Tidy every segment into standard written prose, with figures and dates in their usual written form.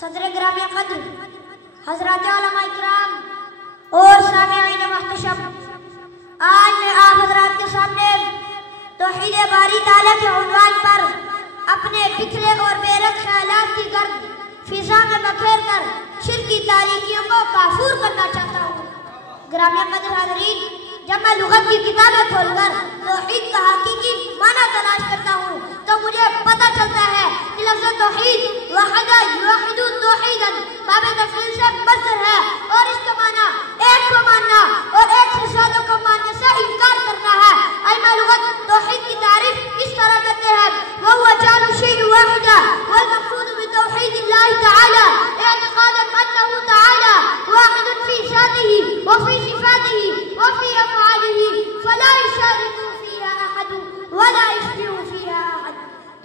صدر گرامی قدر حضرات علماء اکرام اور سامعین محتشم، آج میں آپ حضرات کے سامنے توحید باری تعالیٰ کے عنوان پر اپنے بکھرے اور بے رنگ خیالات کی گرد فضا میں بکھیر کر شرک کی تاریکیوں کو کافور کرنا چاہتا ہوں۔ گرامی قدر حاضرین، جب میں لغت کی کتابیں کھول کر توحید کا حقیقی معنی تلاش کرتا ہوں تو مجھے پتہ چلتا ہے کہ لفظ توحید وحدہ یوحد توحیدا باب تفعیل سے مصدر ہے اور اس کا معنی ایک کو ماننا اور ایک سے زیادہ کو ماننے سے انکار کرنا ہے۔ علماء لغت توحید کی تعریف اس طرح کرتے ہیں: وَهُوَ جَعْلُ الشَّيْءِ وَاحِدًا وَالْمَقْصُودُ بِتَوْحِيدِ اللَّهِ تَعَالَى اعتقادًا أَنَّهُ تَعَالَى واحد في ذاته وفي صفاته وفي أفعاله فلا يشارك فيها أحد ولا يشبه فيها أحد۔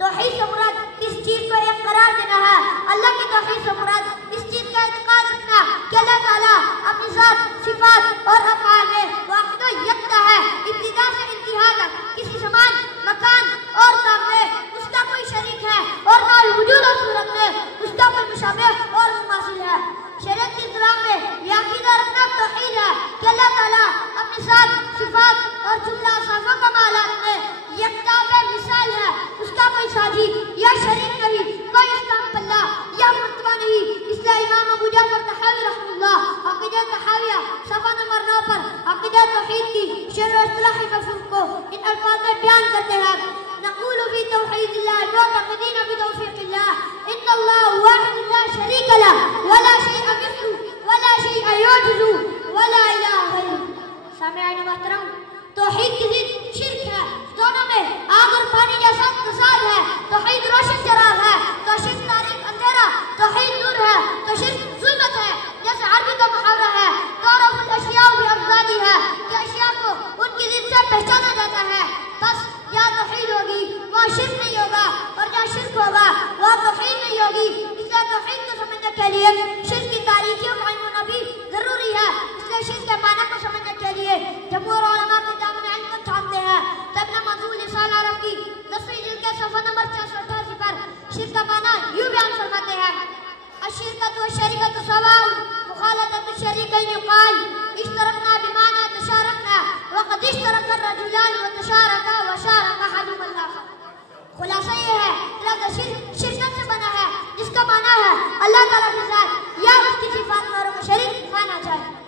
توحید سے مراد اس چیز کو ایک قرار دینا ہے۔ اللہ کی توحید سے مراد اس چیز کا اعتقاد رکھنا کہ اللہ تعالیٰ اپنی ذات، صفات اور افعال میں واحد و یکتا ہے، ابتدا سے انتہا تک کسی زمان، مکان اور کام میں اس کا کوئی شریک ہے اور نہ وجود اور صورت میں اس کا کوئی مشابہ اور مماثل ہے۔ شریعت کی اطلاع میں یہ عقیدہ رکھنا توحید ہے کہ اللہ تعالیٰ اپنی ذات، صفات اور جملہ صفات و کمالات میں یکتا بے مثال ہے، اس کا کوئی ساجی یا شریک نہیں، کوئی اس کا پلہ یا مرتبہ نہیں۔ اس لیے امام ابو جعفر طحاوی رحمہ اللہ عقیدہ طحاویہ صفحہ نمبر 9 پر عقیدہ توحید کی شرح و اصطلاحی مفہوم کو ان الفاظ میں بیان کرتے ہیں: نقول فی توحید اللہ معتقدین بتوفیق اللہ ان اللہ واحد لا شریک لہ ولا شیء مثلہ ولا شیء یعجز ولا الہ غیرہ۔ سامعین محترم، توحید کی ضد شرک ہے، دونوں میں آگ اور پانی جیسا تضاد ہے۔ توحید روشن چراغ ہے تو شرک تاریک اندھیرا، توحید نور ہے تو شرک ظلمت ہے۔ جیسے عربی کا محاورہ ہے تعرف الاشیاء بأضدادها کہ اشیاء کو ان کی ضد سے پہچانا جاتا ہے۔ بس یا توحید ہوگی وہاں شرک نہیں ہوگا اور جہاں شرک ہوگا وہاں توحید نہیں ہوگی۔ اس لیے توحید کو سمجھنے کے لیے شرک کی تاریکیوں کا علم ہونا بھی ضروری ہے۔ اس لیے شرک کے معنی کو سمجھنے کے لیے جمہور علماء کے دامن علم کو تھامتے ہیں۔ ابن منظور لسان عرب کی 10ویں جلد کے صفحہ نمبر 688 پر شرک کا معنی یوں بیان فرماتے ہیں: الشرکۃ والشریکۃ سواء مخالطۃ الشریکین یقال اشترکنا بمعنى تشارکنا وقد اشترک الرجلان وتشارکا وشارک احدهما الاخر۔ خلاصہ یہ ہے کہ لفظ شرکت سے بنا ہے جس کا معنی ہے اللہ تعالیٰ کی ذات یا اس کی صفات میں اور کو شریک مانا جائے۔